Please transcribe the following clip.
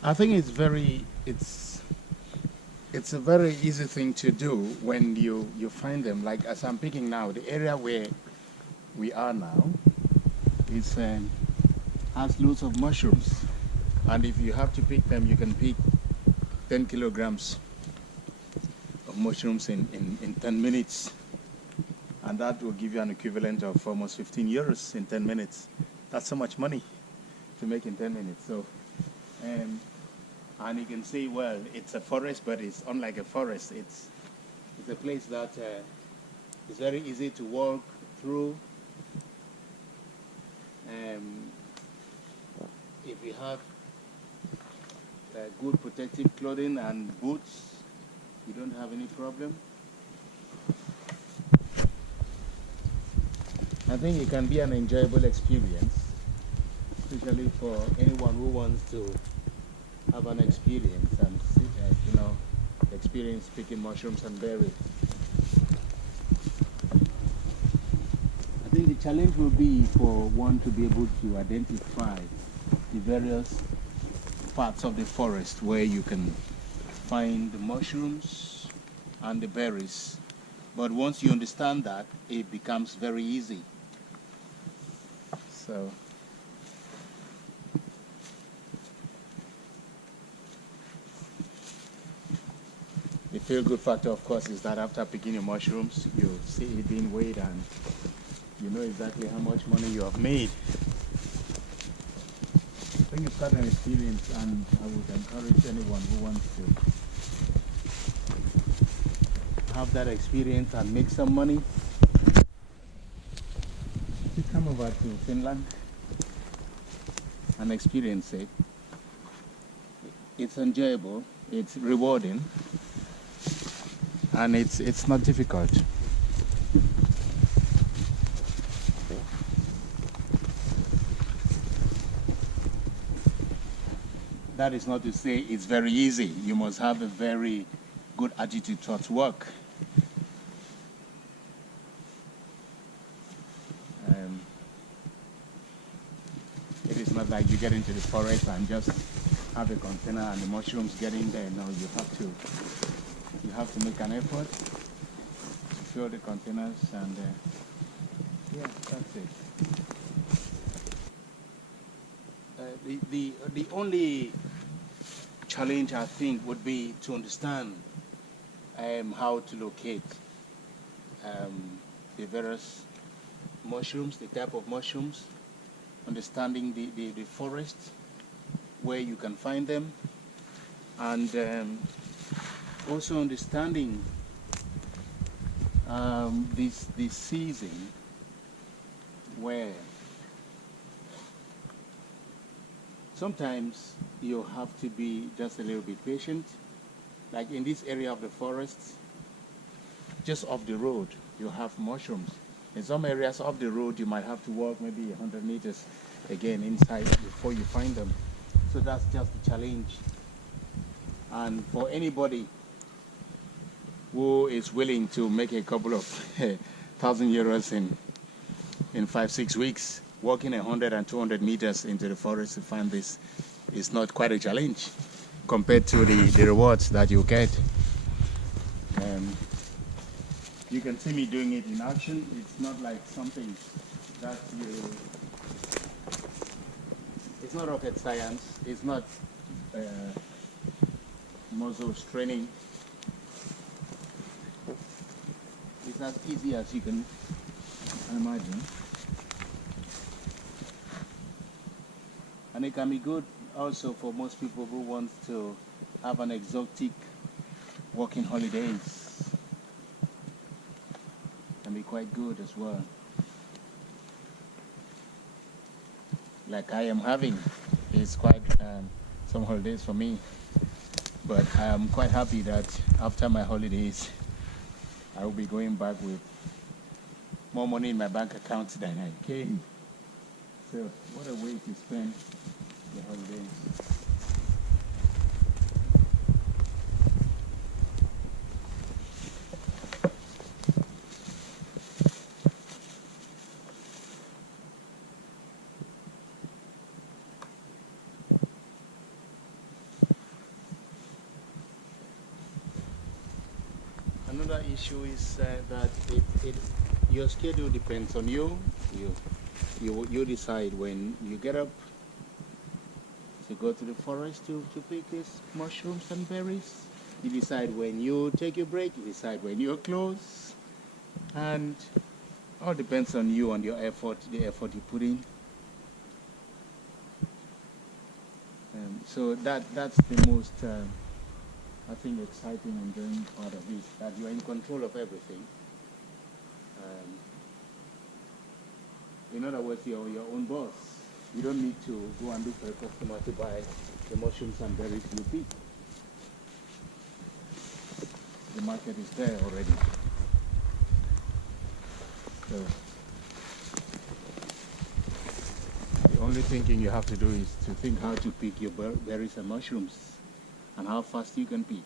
I think it's a very easy thing to do when you find them. Like as I'm picking now, the area where we are now is has loads of mushrooms, and if you have to pick them, you can pick 10 kilograms of mushrooms in 10 minutes, and that will give you an equivalent of almost 15 euros in 10 minutes. That's so much money to make in 10 minutes. So, and you can say, well, it's a forest, but it's unlike a forest. It's a place that is very easy to walk through. If you have good protective clothing and boots, you don't have any problem. I think it can be an enjoyable experience, especially for anyone who wants to have an experience and see, experience picking mushrooms and berries. I think the challenge will be for one to be able to identify the various parts of the forest where you can find the mushrooms and the berries. But once you understand that, it becomes very easy. So the feel-good factor, of course, is that after picking your mushrooms, you see it being weighed and you know exactly how much money you have made. I think it's quite an experience, and I would encourage anyone who wants to have that experience and make some money to come over to Finland and experience it. It's enjoyable, it's rewarding, and it's not difficult. That is not to say it's very easy. You must have a very good attitude towards work. It is not like you get into the forest and just have a container and the mushrooms get in there. No, you have to make an effort to fill the containers, and yeah, that's it. The only challenge, I think, would be to understand how to locate the various mushrooms, the type of mushrooms, understanding the forest where you can find them, and also understanding this season where sometimes you have to be just a little bit patient. Like in this area of the forest, just off the road, you have mushrooms. In some areas off the road, you might have to walk maybe 100 meters again inside before you find them. So that's just the challenge. And for anybody who is willing to make a couple of 1,000 euros in 5-6 weeks, walking 100 and 200 meters into the forest to find this is not quite a challenge compared to the rewards that you get. You can see me doing it in action. It's not like something that it's not rocket science. It's not muscle training. It's as easy as you can imagine. And it can be good also for most people who want to have an exotic walking holidays. Can be quite good as well. Like I am having, it's quite some holidays for me. But I am quite happy that after my holidays, I will be going back with more money in my bank account than I came. So what a way to spend the holidays. issue is that your schedule depends on you. You decide when you get up to go to the forest to pick these mushrooms and berries. You decide when you take your break. You decide when you're close, and all depends on you and your effort, the effort you put in. So that's the most, I think, exciting and enjoying part of it, that you're in control of everything. In other words, you're your own boss. You don't need to go and look for a customer to buy the mushrooms and berries you pick. The market is there already. So the only thinking you have to do is to think how to pick your berries and mushrooms and how fast you can pick.